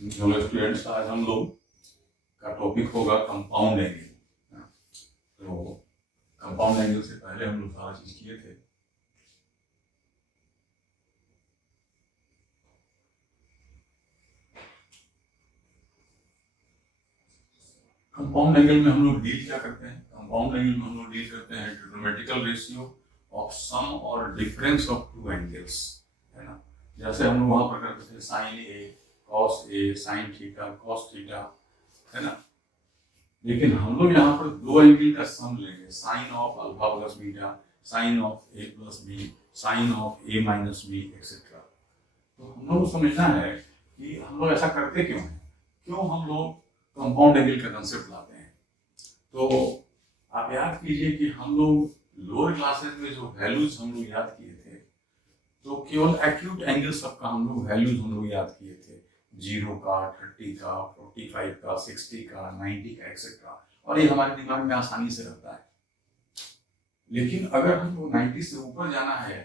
Hello students, आज हम लोग का टॉपिक होगा कंपाउंड एंगल। तो कंपाउंड एंगल से पहले हम लोग सारा चीज किए थे। कंपाउंड एंगल में हम लोग डील क्या करते हैं? कंपाउंड एंगल में हम लोग डील करते हैं ट्रिग्नोमेट्रिकल रेशियो ऑफ सम और डिफरेंस ऑफ टू एंगल्स, है ना। जैसे हम लोग वहां पर करते थे sign A cos A, sine theta cos theta, है ना। लेकिन हम लोग यहाँ पर दो एंगल का सम लेंगे, sine of alpha plus beta, sine of A plus B, sine of A minus B etcetera. तो हम लोग को समझना है कि हम लोग ऐसा करते क्यों हैं, क्यों हम लोग कंपाउंड एंगल का कंसेप्ट लाते हैं। तो आप याद कीजिए कि हम लोग लोअर क्लासेस में जो वैल्यूज हम लोग याद किए थे, तो केवल एक्यूट एंगल सबका हम लोग वैल्यूज हम लोग याद किए थे, 0 का, 30 का, 45 का, 60 का, 90 का एक्सेट्रा, और ये हमारे दिमाग में आसानी से रहता है। लेकिन अगर हमको 90 से ऊपर जाना है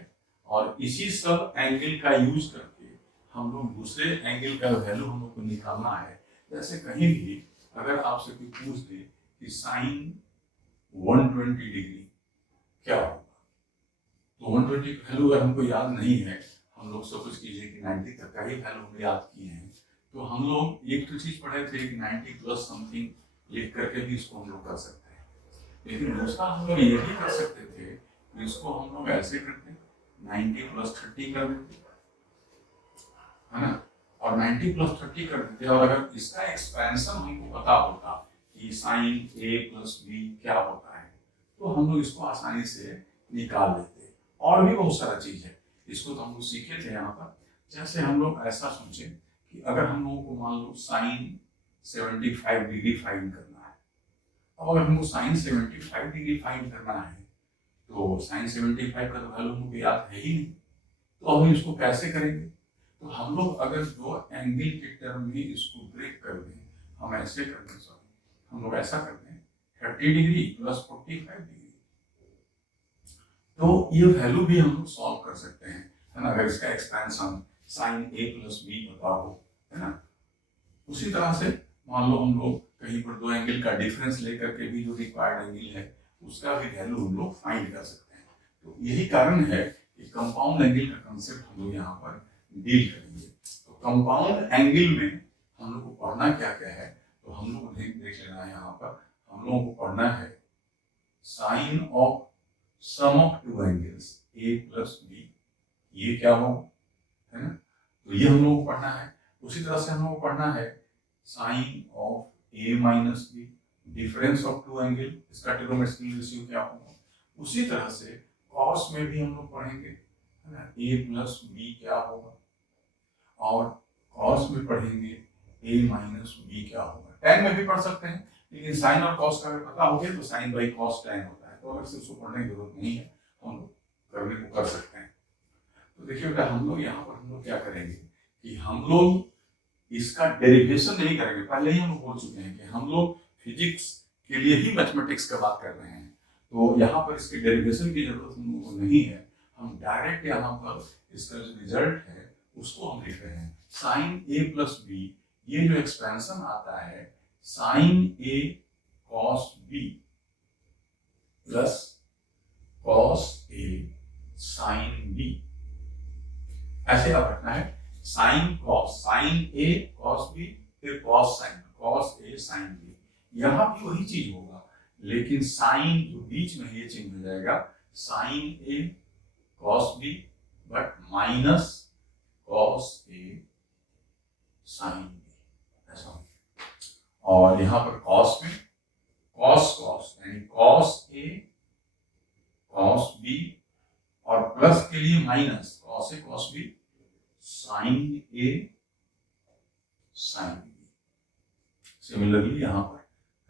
और इसी सब एंगल का यूज करके हम लोग दूसरे एंगल का वैल्यू हम लोग को निकालना है, जैसे कहीं भी अगर आपसे कोई पूछ दे कि साइन 120 डिग्री क्या होगा, तो 120 वैल्यू अगर हमको याद नहीं है, हम लोग सपोज कीजिए कि 90 तक का ही वैल्यू हम याद किए हैं, तो हम लोग एक तो चीज पढ़े थे कि 90 प्लस समथिंग लिख करके भी इसको हम लोग कर सकते हैं। लेकिन दूसरा हम लोग ये भी कर सकते थे कि इसको हम लोग ऐसे करते 90 प्लस 30 कर देते, है ना, और 90 प्लस 30 कर देते, और अगर इसका एक्सपेंशन हमको पता होता कि साइन ए प्लस बी क्या होता है, तो हम लोग इसको आसानी से निकाल लेते। और भी बहुत सारा चीज है, इसको तो हम लोग सीखे थे यहाँ पर। जैसे हम लोग ऐसा सोचे कि अगर हम लोगों को मान लो साइन 75 डिग्री फाइंड करना है, अब अगर हमको साइन 75 डिग्री फाइंड करना है, तो साइन 75 का तो वैल्यू हमको याद है ही नहीं, तो हम इसको कैसे करेंगे? तो हम लोग अगर दो एंगल के टर्म में इसको ब्रेक कर दें, हम ऐसे कर दें, सॉरी हम लोग ऐसा कर दें 30 डिग्री प्लस 45 डिग्री, तो ये वैल्यू भी हम लोग सॉल्व कर सकते हैं, है ना। अगर इसका expansion sign A plus B पता हो, है ना। उसी तरह से मान लो हम लोग कहीं पर दो एंगल का डिफरेंस लेकर के भी जो रिक्वायर्ड एंगल है उसका भी वैल्यू हम लोग फाइंड कर सकते हैं। तो यही कारण है कि कंपाउंड एंगल का कंसेप्ट हम लोग यहाँ पर डील करेंगे। तो कंपाउंड एंगल में हम लोग को पढ़ना क्या क्या है, तो हम लोग को देख लेना है। यहाँ पर हम लोगों को पढ़ना है sine of sum of two angles A plus B, ये क्या हो, है ना। तो ये हम लोगों को पढ़ना है। उसी तरह से हम लोगों को पढ़ना है sine of A minus B, difference of two angle, इसका ट्रिग्नोमेट्रिकल रेशियो क्या होगा। उसी तरह से कॉस में भी हम लोग पढ़ेंगे, है ना, ए प्लस बी क्या होगा, और कॉस में पढ़ेंगे ए माइनस बी क्या होगा। टेन में भी पढ़ सकते हैं, लेकिन साइन और कॉस का अगर पता हो गया तो साइन बाई कॉस टेन होता है, तो अगर से उसको पढ़ने की जरूरत नहीं है, हम लोग करने को कर सकते हैं। तो देखिए बेटा, हम लोग यहाँ पर हम लोग क्या करेंगे कि हम लोग इसका डेरिवेशन नहीं करेंगे। पहले ही हम लोग बोल चुके हैं कि हम लोग फिजिक्स के लिए ही मैथमेटिक्स का बात कर रहे हैं, तो यहाँ पर इसके डेरिवेशन की जरूरत हम लोगों को नहीं है। हम डायरेक्ट यहाँ पर इसका जो रिजल्ट है उसको हम लिख रहे हैं साइन ए प्लस बी, ये जो एक्सपेंशन आता है sign A cos B plus cos A sine B, ऐसे आप रखना है sine cos, sign A cos B, फिर cos sine, cos A sine B. यहां भी वही चीज होगा, लेकिन साइन जो बीच में ये चेंज हो जाएगा, sine A cos B but minus cos A sine B, ऐसा। और यहां पर कॉस में कॉस कॉस यानी कॉस ए कॉस बी, और प्लस के लिए minus cos A cos B sine A sine B. Similarly यहां पर,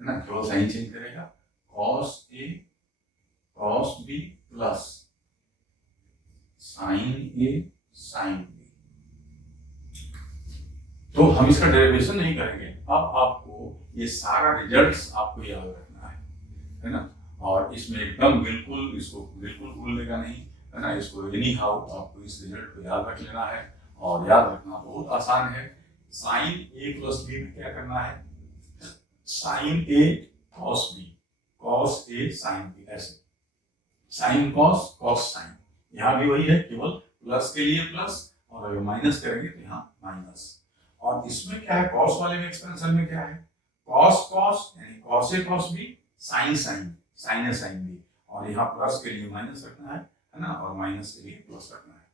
है ना, केवल साइन चेंज करेगा, cos A cos B plus sine A sine B. तो हम इसका डेरिवेशन नहीं करेंगे। अब आपको ये सारा रिजल्ट्स आपको याद रखना है ना, और इसमें एकदम बिल्कुल इसको बिल्कुल भूलने का नहीं, है ना। इसको एनी हाउ आपको इस रिजल्ट को याद रख लेना है, और याद रखना बहुत आसान है साइन ए प्लस बी में क्या करना है, sign A cos B, cos A sine B, ऐसे साइन कॉस कॉस साइन, यहाँ भी वही है, केवल प्लस के लिए प्लस और अगर माइनस करेंगे तो यहाँ माइनस। और इसमें क्या है, कॉस वाले में एक्सपेंशन में क्या है, कॉस कॉस यानी cos A cos B, sine sine, sine A sine B, और यहाँ प्लस के लिए माइनस रखना है ना, और माइनस के लिए प्लस रखना है।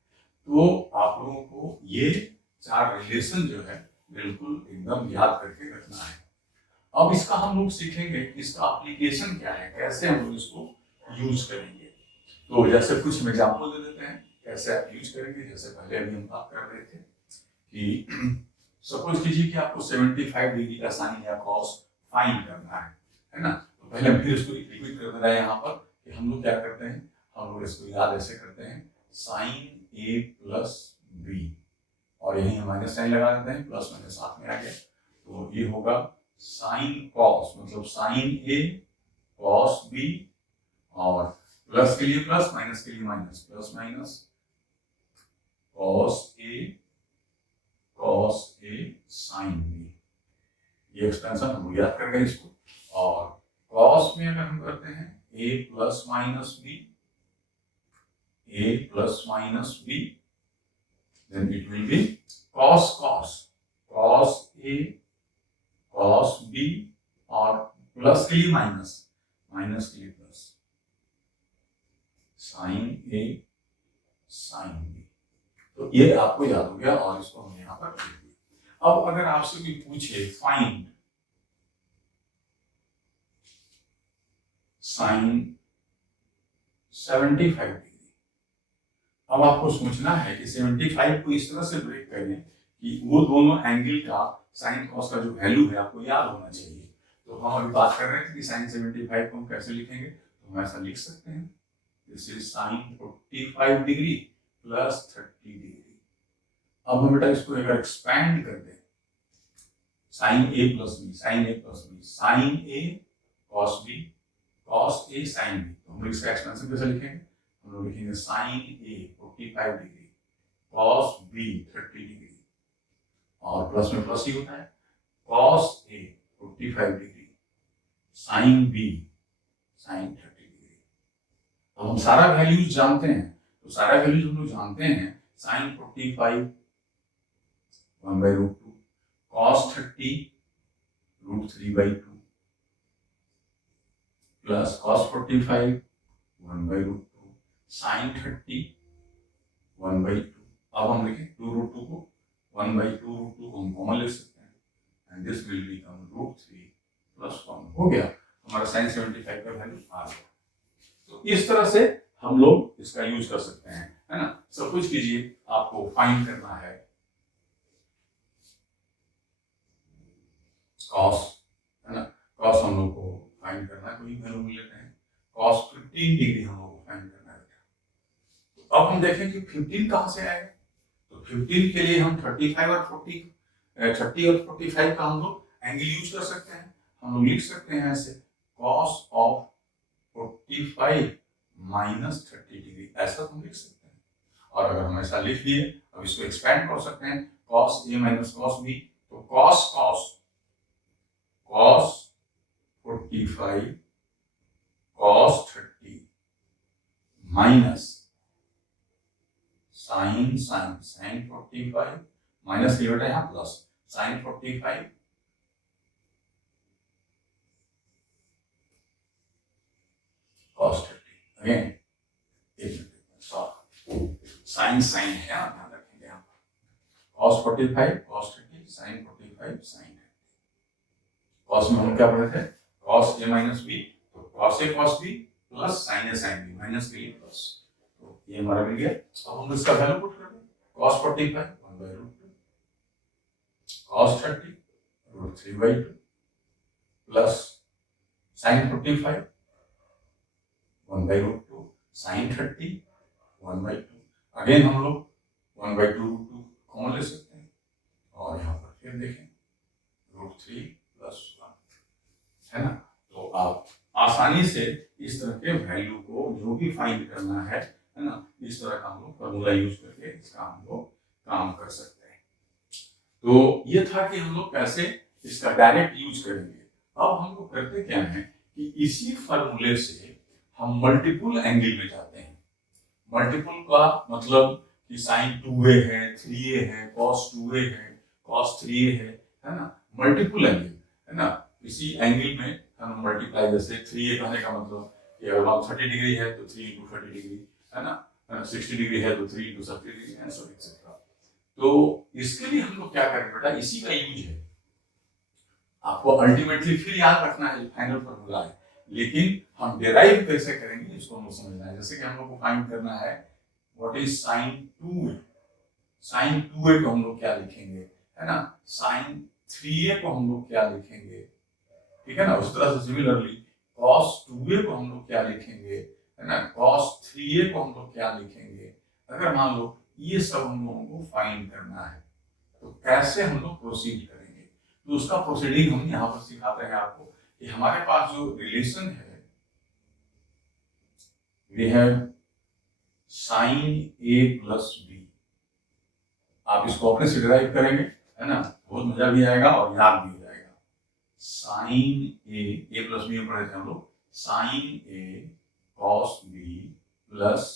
तो आप लोगों को ये चार रिलेशन जो है बिल्कुल एकदम याद करके रखना है। अब इसका हम लोग सीखेंगे इसका एप्लीकेशन क्या है, कैसे हम लोग इसको यूज करेंगे। तो जैसे कुछ एग्जाम्पल दे देते हैं कैसे आप यूज करेंगे। जैसे पहले अभी हम बात कर रहे थे कि सपोज कीजिए कि आपको 75 डिग्री का साइन या कॉस फाइंड करना है ना। तो पहले हम फिर इसको रिपीट कर रहे हैं यहाँ पर कि हम लोग क्या करते हैं, हम लोग इसको याद ऐसे करते हैं, साइन ए प्लस बी, और यही हम माइनस साइन लगा देते हैं, प्लस माइनस साथ में आ गया, तो ये होगा साइन कॉस, मतलब साइन ए कॉस बी, और प्लस के लिए प्लस माइनस के लिए minus, plus minus cos A sine B. ये एक्सपेंशन हम याद कर गए इसको। और कॉस में अगर हम करते हैं A plus minus B, a plus minus b, then it will be cos cos, cos a cos b, और प्लस के लिए माइनस, माइनस के लिए plus, sine a sine b। तो ये आपको याद हो गया और इसको हम यहाँ पर लिख दिया। अब अगर आपसे कोई पूछे फाइंड साइन 75 डिग्री, अब आपको सोचना है कि 75 को इस तरह से ब्रेक करें कि वो दोनों एंगल का साइन कॉस का जो वैल्यू है आपको याद होना चाहिए। तो हम अभी बात कर रहे थे कि साइन 75 को हम कैसे लिखेंगे, तो हम ऐसा लिख सकते हैं, this is sine 45 degree plus 30 degree. अब हम बेटा इसको अगर एक्सपैंड कर दें, sine A plus B, sine A plus B, sine A cos B, cos A sine B, तो हम इसका एक्सपेंशन कैसे लिखेंगे, हम लोग लिखेंगे sine A 45 degree cos B 30 degree, और प्लस में प्लस ही होता है, cos A 45 degree sine B sine 30 degree. अब हम सारा वैल्यूज जानते हैं, तो सारा वैल्यूज हम लोग जानते हैं, sine 45 1/√2, cos 30 √3/2, plus cos 45 1/√2, sine 30 1/2। अब हम लिखें 2√2 को 1/2√2 को हम कॉमन ले सकते हैं, एंड दिस विल बिकम √3 + 1। हो गया, हमारा साइन 75 का वैल्यू आ गया। तो इस तरह से हम लोग इसका यूज कर सकते हैं, है ना। सपोज कीजिए आपको फाइंड करना है कॉस, है ना, कॉस हम लोग को फाइंड करना है, कोई वैल्यू लेते हैं, कॉस 15 डिग्री हम लोग को फाइंड करना है। तो अब हम देखें कि 15 कहां से आएगा, तो 15 के लिए हम 35 और 40, 30 और 45 का हम लोग एंगल यूज कर सकते हैं। हम लोग लिख सकते हैं ऐसे, कॉस ऑफ 45 माइनस 30 डिग्री, ऐसा हम लिख सकते हैं। और अगर हम ऐसा लिख दिए, अब इसको एक्सपेंड कर सकते हैं, cos A minus cos B, तो cos cos cos 45 cos 30 minus sine sine sine 45 minus के बेटा यहाँ plus sine 45 cos 30। Again sine sine है, ध्यान रखेंगे यहाँ पर, cos 45 cos 30 sine 45 sine 30। Cos में हम क्या पढ़े थे, कॉस ए माइनस बी, तो cos A cos B plus sine A sine B, minus के लिए प्लस, तो ये हमारा मिल गया। अब हम इसका वैल्यू पुट कर दें, cos 45 1/√2, cos 30 √3/2 plus sin 45 1/√2 sin 30 1/2। Again हम लोग 1/2√2 कॉमन ले सकते हैं, और यहाँ पर फिर देखें √3 + 1, है ना। तो आप आसानी से इस तरह के वैल्यू को जो भी फाइंड करना है ना, इस तरह का हम लोग फॉर्मूला यूज करके इसका हम लोग काम कर सकते हैं। तो ये था कि हम लोग कैसे इसका डायरेक्ट यूज करेंगे। अब हम लोग करते क्या है कि इसी फॉर्मूले से हम मल्टीपल एंगल में जाते हैं। मल्टीपल का मतलब कि साइन 2a है, 3a है, cos 2a है, cos 3a है ना, मल्टीपल एंगल है ना। इसी एंगल में हम मल्टीप्लाई, जैसे 3a कहने का मतलब कि अगर 130 डिग्री है तो 3 × 30 डिग्री है ना, 60 डिग्री है तो 3 × 60 डिग्री एंड सो एक्सेट्रा। तो इसके लिए हम लोग क्या करेंगे बेटा, इसी का यूज है। आपको अल्टीमेटली फिर याद रखना है, फाइनल फॉर्मूला है, लेकिन हम डिराइव कैसे करेंगे इसको हमें समझना है। जैसे कि हम लोग को फाइंड करना है what is sine 2a। Sign 2a को हम लोग क्या लिखेंगे, है ना, साइन 3a को हम लोग क्या लिखेंगे, ठीक है ना। उस तरह से सिमिलरली cos 2a को हम लोग क्या लिखेंगे, है ना, cos 3a को हम लोग क्या लिखेंगे। अगर मान लो ये सब हम लोगों को फाइंड करना है तो कैसे हम लोग प्रोसीड करेंगे, तो उसका प्रोसीडिंग हम यहाँ पर सिखाते हैं आपको कि हमारे पास जो रिलेशन है, we have sine a plus b। आप इसको अपने से डिराइव करेंगे, है ना, बहुत मजा भी आएगा और याद भी हो जाएगा। साइन a प्लस b में पढ़े थे हम लोग, sine a cos b plus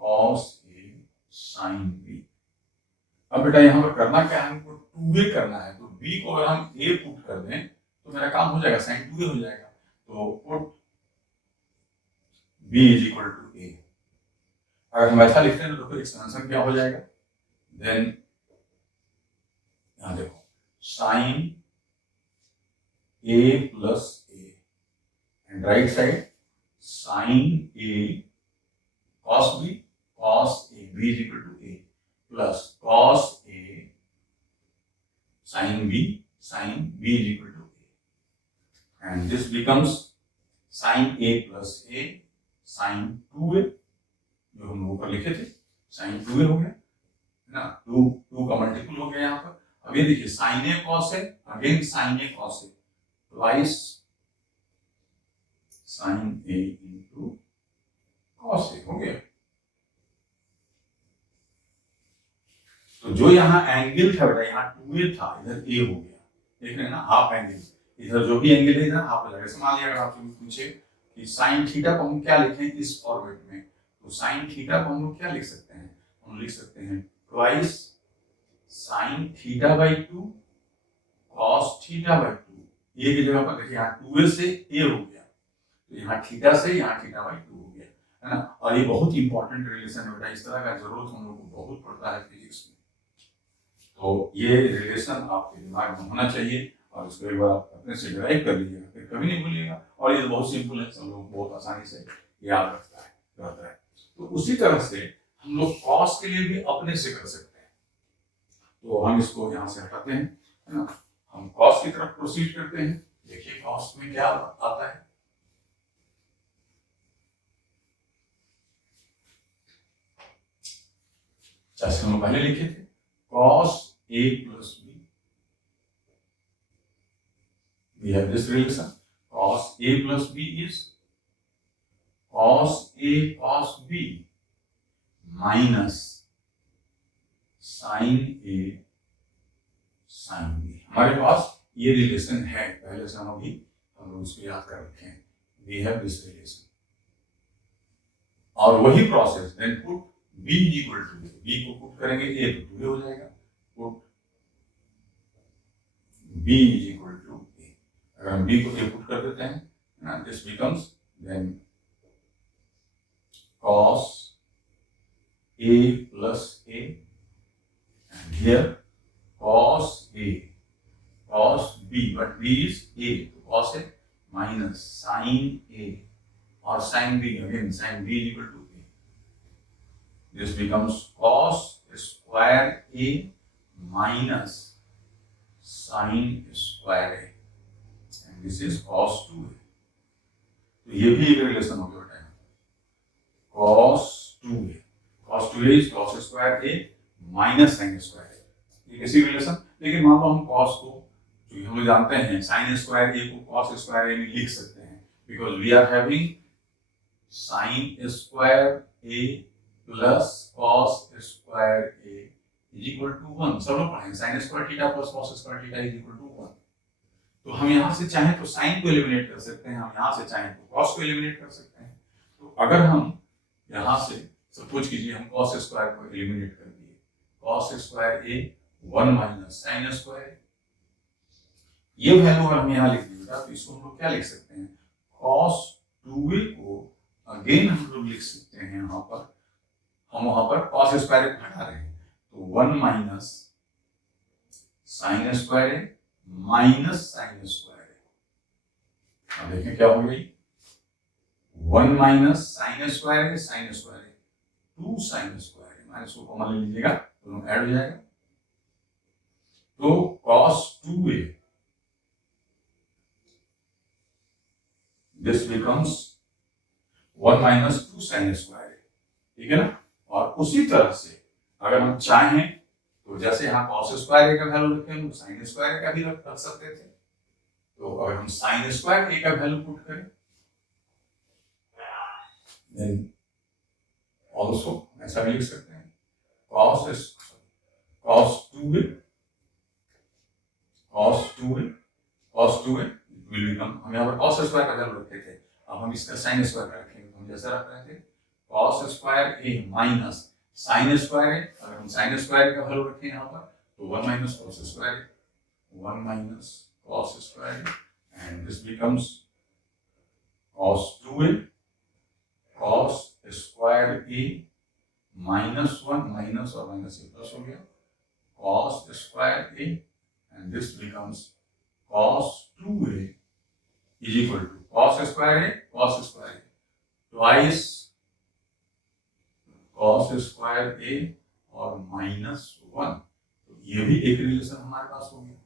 cos a sine b। अब बेटा यहाँ पर करना क्या है, हमको 2a करना है, तो b को अगर हम a पुट कर दें तो मेरा काम हो जाएगा, साइन 2a हो जाएगा। तो put b is equal to a। अगर हम ऐसा लिखते हैं तो फिर एक्सपेंशन क्या हो जाएगा, देन यहाँ देखो sine a plus a and right side sine a cos b, cos a, b is equal to a plus cos a sin b, sin b is equal to a, and this becomes sin a plus a sin 2a, जो हम ऊपर लिखे थे sin 2a हो गया, है ना, 2 का मल्टीपल हो गया यहाँ पर। अब ये देखिए sin a cos a, again sin a cos a, twice sin a into cos a हो गया। तो जो यहाँ एंगल था बेटा, यहाँ 2a था, इधर a हो गया, देख रहे हैं ना, हाफ एंगल। इधर जो भी एंगल है इधर हाफ हो जाएगा। मान लिया अगर आपसे पूछे कि साइन थीटा को हम क्या लिखें इस फॉर्मेट में, तो साइन थीटा को हम लोग क्या लिख सकते हैं, हम लिख सकते हैं twice sine theta by 2 cos theta by 2। ये की जगह पर देखिए यहाँ 2a से a हो गया, तो यहाँ थीटा से यहाँ थीटा बाई 2 हो गया, है ना। और ये बहुत इंपॉर्टेंट रिलेशन है बेटा, इस तरह का जरूरत हम लोग को बहुत पड़ता है फिजिक्स में। तो ये रिलेशन आपके दिमाग में होना चाहिए और उसको एक बार आप अपने से डिराइव कर लीजिएगा, फिर कभी नहीं भूलिएगा। और ये बहुत सिंपल है, सब लोग बहुत आसानी से याद रहता है। तो उसी तरह से हम लोग कॉस के लिए भी अपने से कर सकते हैं। तो हम इसको यहाँ से हटाते हैं, है ना, हम कॉस की तरफ प्रोसीड करते हैं। देखिए कॉस में क्या आता है, जैसे हम पहले लिखे थे cos a plus b, we have this relation, cos a plus b is cos a cos b minus sin a sin b। हमारे पास ये रिलेशन है पहले से, हम लोग इसको याद कर रखे हैं, we have this relation। और वही process, then put b equal to b को पुट करेंगे a तो 2a हो जाएगा, put b is equal to a। अगर हम b को a पुट कर देते हैं ना, this becomes then cos a plus a and here cos a cos b, but b is a, तो cos a minus sin a और sin b, again sin b is equal to a, this becomes cos square a minus sin square a and this is cos 2a। तो ये भी एक relation हो गया बेटा, cos 2a, cos 2a is cos square a minus sin square a, ये कैसी relation. लेकिन मान लो हम cos को, जो हम लोग जानते हैं sin square a को cos square a में लिख सकते हैं, because we are having sin square a plus cos square a is equal to 1, सब लोग पढ़ेंगे sine square theta plus cos square theta is equal to 1। तो हम यहाँ से चाहें तो साइन को एलिमिनेट कर सकते हैं, हम यहाँ से चाहें तो कॉस को एलिमिनेट कर सकते हैं। तो अगर हम यहाँ से सपोज कीजिए हम कॉस स्क्वायर को एलिमिनेट कर दिए, कॉस स्क्वायर ए 1 माइनस साइन स्क्वायर, ये वैल्यू अगर हम यहाँ लिख दीजिएगा तो इसको हम लोग क्या लिख सकते हैं, कॉस 2a को अगेन हम लोग लिख सकते हैं, यहाँ पर हम वहां पर कॉस स्क्वायर को हटा रहे हैं तो 1 माइनस साइन स्क्वायर है माइनस साइन स्क्वायर है। अब देखें क्या हो गई, 1 माइनस साइन स्क्वायर है, साइन स्क्वायर है 2 साइन स्क्वायर है, माइनस को कॉमन ले लीजिएगा दोनों ऐड हो जाएगा। तो cos 2a this becomes 1 minus 2 sine square है, ठीक है ना। और उसी तरह से अगर हम चाहें तो जैसे यहाँ cos स्क्वायर का वैल्यू रखें हम साइन स्क्वायर का भी रख सकते थे। तो अगर हम साइन स्क्वायर का वैल्यू पुट करें देन ऑल्सो ऐसा भी लिख सकते हैं, cos 2a विल बिकम, हम यहाँ पर cos स्क्वायर का वैल्यू रखते थे, अब हम इसका साइन स्क्वायर का रखेंगे तो हम जैसा रख रहे थे cos square a minus sine square है, अगर हम साइन स्क्वायर का वैल्यू रखें यहाँ पर तो 1 minus cos square, 1 minus cos square and this becomes cos 2a cos square a minus 1 minus और माइनस से प्लस हो गया cos square a and this becomes cos 2a is equal to cos square a twice cos square a और minus 1, तो ये भी एक relation हमारे पास हो गया।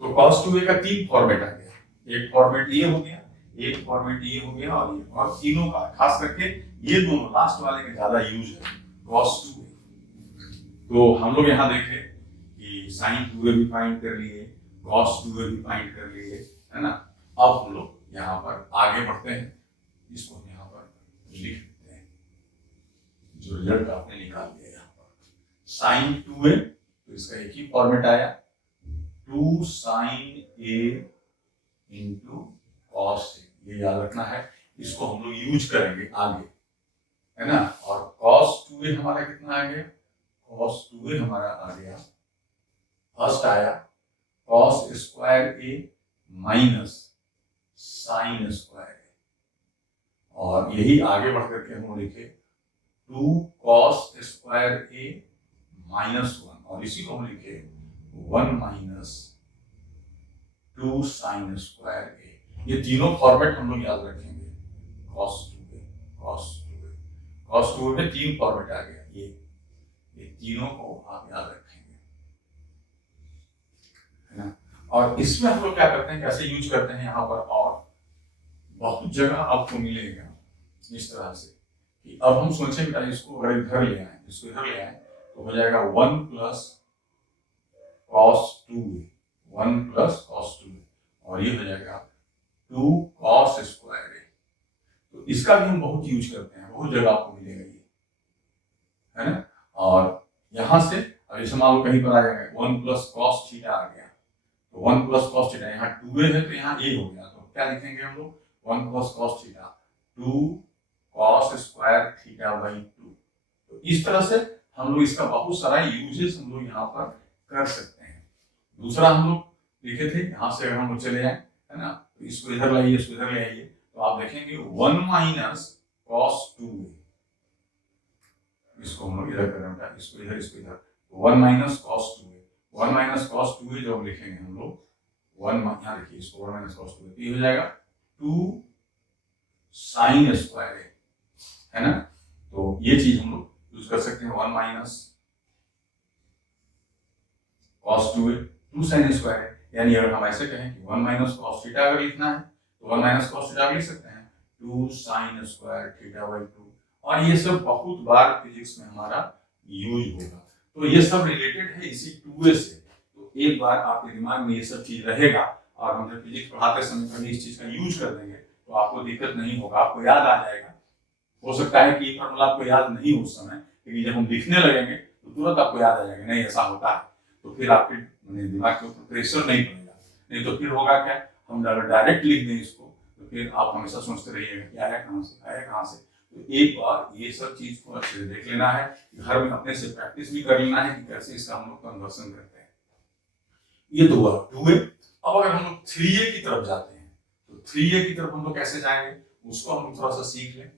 तो cos 2a का 3 फॉर्मेट आ गया, एक फॉर्मेट ये हो गया, एक फॉर्मेट ये हो गया और ये, और तीनों का खास करके ये दोनों लास्ट वाले का ज्यादा यूज है cos 2a। तो हम लोग यहाँ देखें कि sin 2a भी फाइंड कर लिए, cos 2a भी फाइंड कर लिए, है ना। अब हम लोग यहाँ पर आगे बढ़ते हैं, इसको हम यहाँ पर लिख देते हैं जो रिजल्ट आपने निकाल लिया यहाँ पर sin 2a, तो इसका एक ही फॉर्मेट आया 2 sin a into cos a, ये याद रखना है, इसको हम लोग यूज करेंगे आगे, है ना। और cos 2a हमारा कितना आ गया, cos 2a हमारा आ गया, फर्स्ट आया cos square a minus sine square है, और यही आगे बढ़ करके हम लिखे 2 cos स्क्वायर a माइनस 1, और इसी को हम लिखे 1 माइनस 2 साइन स्क्वायर a। ये तीनों फॉर्मेट हम लोग याद रखेंगे, cos 2a में 3 फॉर्मेट आ गया, ये तीनों को आप याद रखेंगे, है ना। और इसमें हम लोग क्या करते हैं, कैसे यूज करते हैं यहाँ पर, और बहुत जगह आपको मिलेगा इस तरह से कि अब हम सोचें बेटा इसको अगर इधर ले आए, इसको इधर ले आए तो हो जाएगा 1 प्लस cos 2a और ये हो जाएगा 2 cos स्क्वायर a। तो इसका भी हम बहुत यूज करते हैं, बहुत जगह आपको मिलेगा ये, है ना। और यहाँ से अब जैसे मान लो कहीं पर आ जाएगा 1 प्लस cos थीटा आ गया, तो 1 प्लस cos थीटा, यहाँ 2a है तो यहाँ a हो गया, तो क्या लिखेंगे हम लोग 1 plus cos theta 2 cos square theta by 2। तो इस तरह से हम लोग इसका बहुत सारा यूजेस हम लोग यहाँ पर कर सकते हैं। दूसरा हम लोग लिखे थे, यहाँ से अगर हम लोग चले जाए, है ना, तो इसको इधर लाइए, इसको इधर ले आइए, तो आप देखेंगे 1 माइनस cos 2a, इसको हम लोग इधर कर रहे हैं, इसको इधर, इसको इधर, 1 minus cos 2a, 1 minus cos 2a जो हम लिखेंगे हम लोग 1, यहाँ लिखिए इसको 1 माइनस cos 2a, ये हो जाएगा 2 साइन स्क्वायर है ना। तो ये चीज हम लोग यूज कर सकते हैं, 1 minus cos 2a 2 sine square है, यानी अगर हम ऐसे कहें कि 1 माइनस cos थीटा अगर लिखना है तो 1 माइनस cos थीटा लिख सकते हैं 2 साइन स्क्वायर थीटा बाई 2, और ये सब बहुत बार फिजिक्स में हमारा यूज होगा। तो ये सब रिलेटेड है इसी 2a से, तो एक बार आपके दिमाग में ये सब चीज रहेगा, और हम जब फिजिक्स पढ़ाते समय कभी इस चीज का यूज कर देंगे तो आपको दिक्कत नहीं होगा, आपको याद आ जाएगा। हो सकता है कि ये फॉर्मूला आपको याद नहीं हो उस समय, लेकिन जब हम लिखने लगेंगे तो तुरंत आपको याद आ जाएगा नहीं ऐसा होता है, तो फिर आपके दिमाग के ऊपर प्रेशर नहीं पड़ेगा। नहीं तो फिर होगा क्या, हम अगर डायरेक्ट लिख दें इसको तो फिर आप हमेशा सोचते रहिएगा कि आया कहाँ से आया कहाँ से। तो एक बार ये सब चीज को अच्छे से देख लेना है, घर में अपने से प्रैक्टिस भी कर लेना है कि कैसे इसका हम लोग कन्वर्सन करते हैं। ये तो हुआ 2a। अब अगर हम लोग 3a की तरफ जाते हैं तो 3a की तरफ हम लोग कैसे जाएंगे उसको हम लोग थोड़ा सा सीख लें।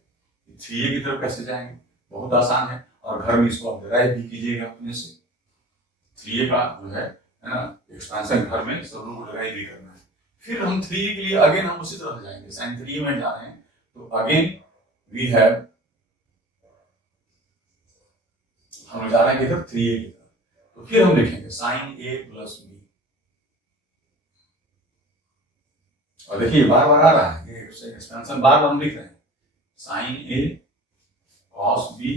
3a की तरफ कैसे जाएंगे, बहुत आसान है, और घर में इसको आप डिराइव भी कीजिएगा अपने से। 3a का जो है ना एक्सपेंशन घर में सब लोग को डिराइव भी करना है। फिर हम 3a के लिए अगेन हम उसी तरह जाएंगे, sin 3a में जा रहे हैं तो अगेन वी हैव, हम जा रहे हैं किधर 3a की तरफ, तो फिर हम लिखेंगे sin a प्लस b। और देखिए बार बार आ रहा है, ये एक्सपेंशन बार बार हम लिख रहे हैं, sin a cos b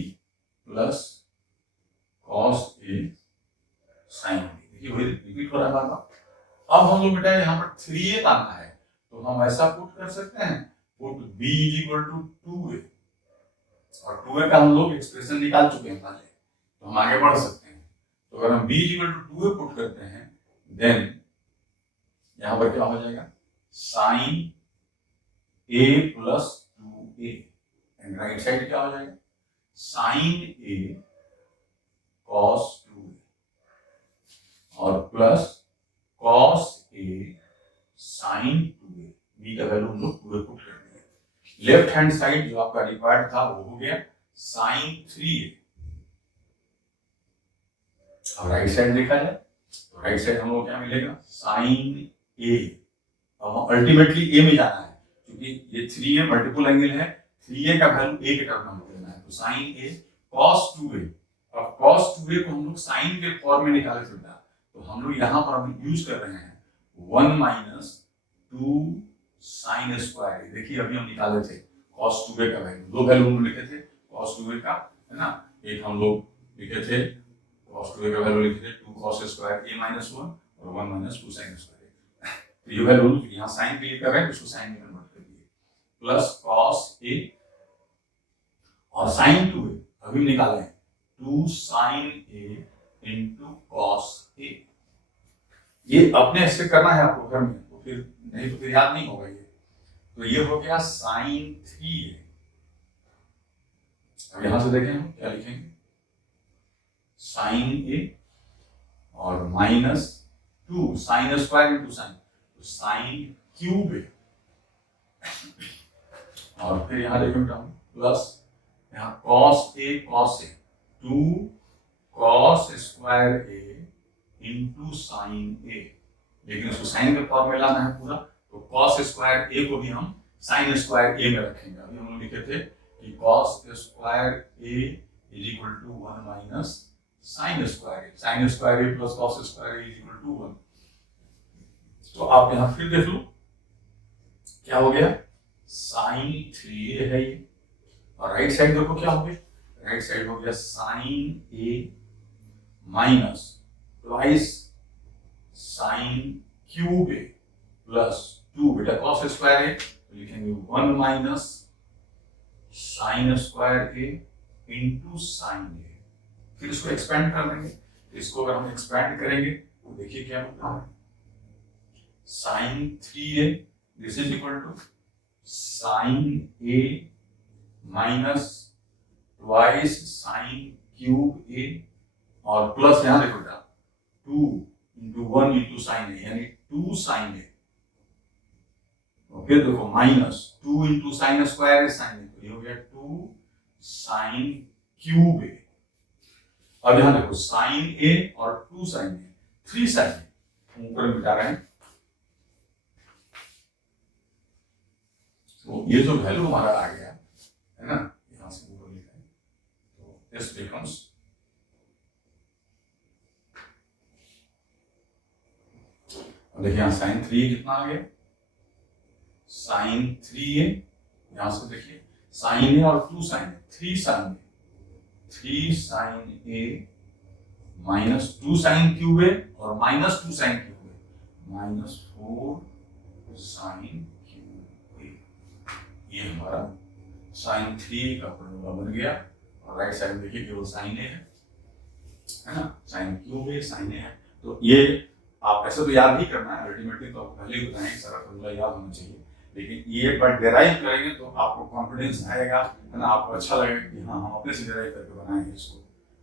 plus cos a sin b। देखिए वही रिपीट हो रहा है बार बार। अब हम लोग बेटा यहाँ पर 3a पाना है तो हम ऐसा पुट कर सकते हैं, put b is equal to 2a, और 2a का हम लोग एक्सप्रेशन निकाल चुके हैं पहले, तो हम आगे बढ़ सकते हैं। तो अगर हम b is equal to 2a put करते हैं देन यहाँ पर क्या हो जाएगा, sin a plus 2a, and right side क्या हो जाएगा, sin a cos 2a और plus cos a sin 2a। b का वैल्यू हम लोग 2a पुट कर देंगे। लेफ्ट हैंड साइड जो आपका रिक्वायर्ड था वो हो गया sin 3a। अब राइट साइड देखा जाए तो राइट साइड हम लोग क्या मिलेगा, sin a। अब अल्टीमेटली a में जाना है क्योंकि ये 3a मल्टीपल एंगल है, 3a का वैल्यू a के टर्म में लेना है, तो sin a cos 2a। अब cos 2a को हम लोग sin के फॉर्म में निकाले थे, तो हम लोग यहाँ पर अभी यूज कर रहे हैं 1 माइनस 2 sin स्क्वायर। देखिए अभी हम निकाले थे cos 2a का वैल्यू, दो वैल्यू हम लिखे थे cos 2a का, है ना, एक हम लोग लिखे थे cos 2a का वैल्यू लिखे थे 2 cos स्क्वायर a माइनस 1 और 1 माइनस 2 sin स्क्वायर। तो ये वैल्यू यहाँ साइन के लिए कर रहे हैं, इसको साइन में कन्वर्ट कर दिए, प्लस cos a और sin 2a अभी निकाले हैं 2 sin a into cos a। ये अपने से करना है आपको घर में, तो फिर नहीं तो फिर याद नहीं होगा ये। तो ये हो गया sin 3a। अब यहां से देखें हम क्या लिखेंगे, sin a और minus 2 sin square into sine, तो sin क्यूब a, और फिर यहां देखें बेटा प्लस यहाँ cos a 2 cos square a into sine a। लेकिन उसको साइन के फॉर्म में लाना है पूरा, तो cos स्क्वायर a को भी हम साइन स्क्वायर a में रखेंगे। अभी हम लोग लिखे थे कि cos square a is equal to 1 minus sine square a, sine square a plus cos square a is equal to 1। तो आप यहां फिर देख लो क्या हो गया, sin 3a है ये, और राइट साइड देखो क्या हो गया, राइट साइड हो गया sin a minus twice sin cube a plus 2, बेटा cos स्क्वायर a तो लिखेंगे 1 minus sin square a into sine a। फिर इसको एक्सपेंड कर देंगे, इसको अगर हम एक्सपेंड करेंगे तो देखिए क्या होता है, sin 3a this is equal to sin a minus twice sin cube a और प्लस यहां देखो बेटा 2 इंटू 1 इंटू साइन a, यानी 2 sin a, और फिर देखो minus 2 into sine square sine a, तो ये हो गया 2 sin क्यूब a। अब यहां देखो sin a और 2 sin a, 3 sin a ऊपर मिटा रहे हैं, तो ये जो वैल्यू हमारा आ गया है ना, यहां से ऊपर लिखा है, तो दिस बिकम्स देखिए यहाँ sin 3a कितना आ गया, sin 3a यहां से देखिए sin a और 2 sin a, 3 sin a, 3 sin a minus 2 sin cube a और minus 2 sin cube a, minus 4 sin cube a। ये हमारा sin 3 का फॉर्मूला बन गया, और राइट साइड देखिए केवल sin a है। है ना, साइन क्यूब ए साइन ए है। तो ये आप ऐसे तो याद ही करना है, अल्टीमेटली तो आप पहले ही बताएं सारा फॉर्मूला याद होना चाहिए, लेकिन ये एक बार डेराइव करेंगे तो आपको कॉन्फिडेंस आएगा, है ना, आपको अच्छा लगेगा कि हाँ हम अपने से डेराइव करके बनाएंगे इसको,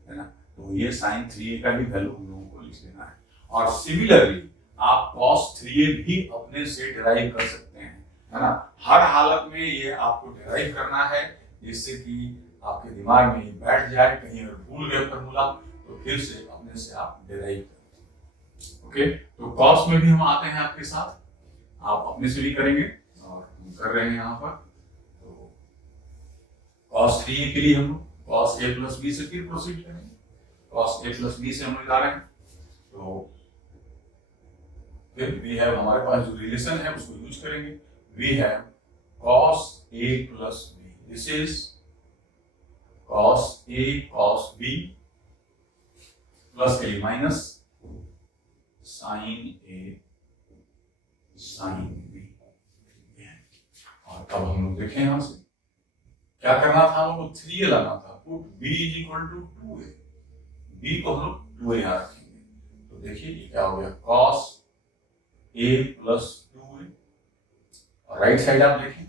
है ना। तो ये साइन 3a का भी वैल्यू हम लोगों को लिख लेना है। और सिमिलरली आप cos 3a भी अपने से डेराइव कर सकते हैं, है ना। हर हालत में ये आपको डेराइव करना है, जिससे कि आपके दिमाग में ये बैठ जाए, कहीं अगर भूल गए फॉर्मूला तो फिर से अपने से आप डेराइव करें। ओके, तो cos में भी हम आते हैं आपके साथ, आप अपने से भी करेंगे और हम कर रहे हैं यहाँ पर। तो cos 3a के लिए हम cos a प्लस b से फिर प्रोसीड करेंगे। cos a प्लस b से हम लोग जा रहे हैं, तो फिर वी हैव, हमारे पास जो रिलेशन है उसको यूज करेंगे। We have cos a plus b, this is cos a cos b plus के लिए minus sin a sin b। और अब हम लोग देखें यहां से क्या करना था, हम लोग 3a लाना था, put b is equal to 2a, b को हम लोग 2a यहां रखेंगे। तो देखिए ये क्या हो गया, cos a प्लस 2a, और राइट साइड आप देखें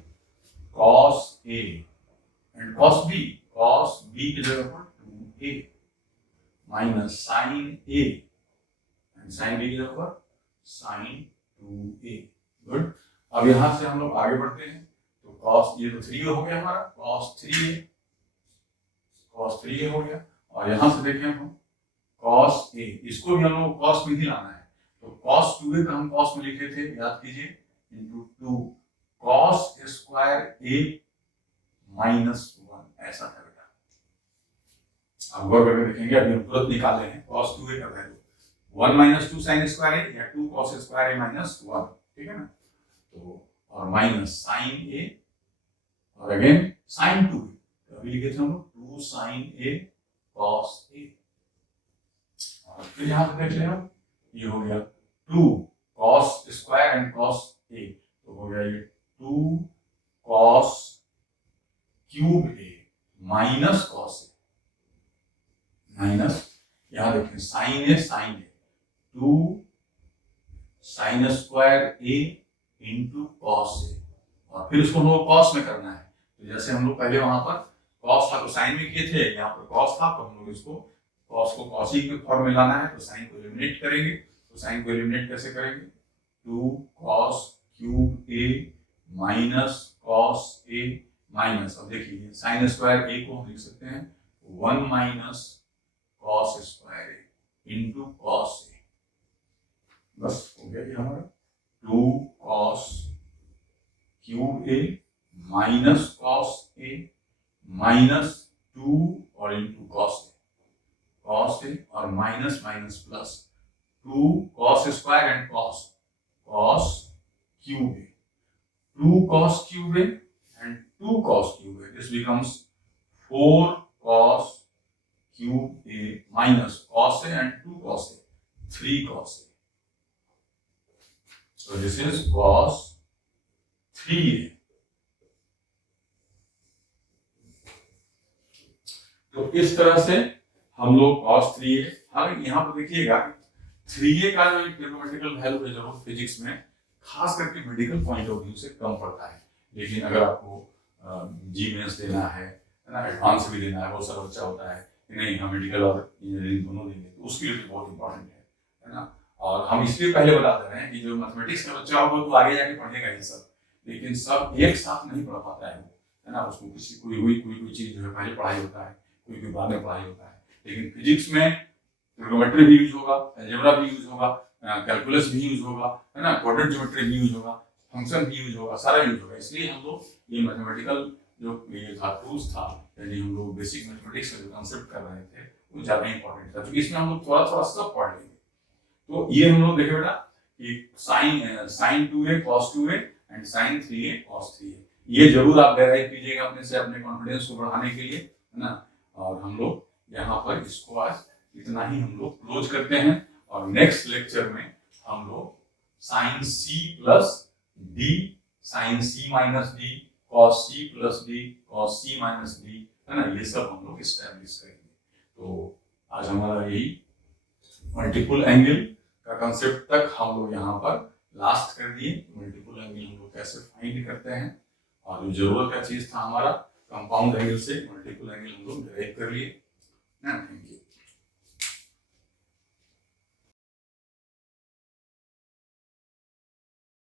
cos a and cos b की जगह पर 2a minus sin a and sin b की जगह पर sin 2a। गुड, अब यहां से हम लोग आगे बढ़ते हैं। तो cos, ये तो 3 हो गया हमारा, cos 3a हो गया। और यहां से देखें हम cos a, इसको भी हम लोग cos में ही लाना है। तो cos 2a का हम cos में लिखे थे, याद कीजिए, into 2 cos square a minus 1, ऐसा था बेटा। अब गौर करके देखेंगे, अभी हम तुरंत निकाले हैं cos 2a का value 1 minus 2 sin square a या 2 cos स्क्वायर a माइनस 1, ठीक है ना। तो और माइनस sin a और अगेन sin 2a, तो अभी लिखे थे हम लोग 2 sin a cos a। और फिर यहां पे देख लें, ये हो गया 2 cos square and cos a, तो हो गया ये 2 cos cube a minus cos a, minus यहां देखें sin a 2 sin square a into cos a, और फिर उसको हम लोग cos में करना है। तो जैसे हम लोग पहले वहां पर cos था तो sin में किए थे, यहाँ पर cos था तो हम लोग इसको cos को cos ही के फॉर्म में लाना है, तो sin को एलिमिनेट करेंगे। तो sin को एलिमिनेट कैसे करेंगे, 2 cos cube a minus cos a minus, अब देखिए sin स्क्वायर a को हम लिख सकते हैं 1 minus cos square a into cos a, बस हो गया ये हमारा 2 cos cube a minus cos a minus 2 और इंटू cos a और minus minus plus 2 cos square and cos cube a, 2 cos cube a and 2 cos cube a, this becomes 4 cos cube a minus cos a and 2 cos a, 3 cos a. So this is cos 3a. तो इस तरह से हम लोग cos 3a, हाँ यहाँ पर देखिएगा 3a का जो ट्रिग्नोमेट्रिकल वैल्यू है जरूर फिजिक्स में खास करके मेडिकल पॉइंट ऑफ व्यू से कम पड़ता है, लेकिन अगर आपको जी मेंस देना है ना, एडवांस भी देना है, बहुत सारा बच्चा होता है कि नहीं हम मेडिकल और इंजीनियरिंग दोनों देंगे, तो उसके लिए तो बहुत इंपॉर्टेंट है ना। और हम इसलिए पहले बता दे रहे हैं कि जो मैथमेटिक्स का बच्चा होगा तो आगे जाके पढ़ेगा ये सब, लेकिन सब एक साथ नहीं पढ़ पाता है ना, उसको किसी कोई चीज जो है पहले पढ़ाई होता है, कोई बाद में पढ़ाई होता है। लेकिन फिजिक्स में ट्रिग्नोमेट्री भी यूज होगा, अलजेब्रा भी यूज होगा, कैलकुलस भी यूज होगा, है ना, क्वाड्रेंट ज्योमेट्री भी यूज होगा, फंक्शन भी यूज होगा, सारा यूज होगा। इसलिए हम लोग ये मैथमेटिकल जो ये था टूल्स था, यानी हम लोग बेसिक मैथमेटिक्स का जो कंसेप्ट कर रहे थे वो ज्यादा इंपॉर्टेंट था, क्योंकि इसमें हम लोग थोड़ा थोड़ा सब पढ़ लेंगे। तो ये हम लोग देखे बेटा कि sin 2a cos 2a and sin 3a cos 3a, ये जरूर आप डेराइव कीजिएगा अपने से, अपने कॉन्फिडेंस को बढ़ाने के लिए, है ना। और हम लोग यहाँ पर इसको आज इतना ही हम लोग क्लोज करते हैं, और नेक्स्ट लेक्चर में हम लोग sin c plus d, sin c minus d, cos c plus d, cos c minus d, है ना, ये सब हम लोग एस्टैब्लिश करेंगे। तो आज हमारा यही मल्टीपल एंगल का कंसेप्ट तक हम लोग यहाँ पर लास्ट कर दिए। मल्टीपल एंगल हम लोग कैसे फाइंड करते हैं, और जो जरूरत का चीज था हमारा कंपाउंड एंगल से मल्टीपल एंगल हम लोग डिराइव कर लिए। Thank you.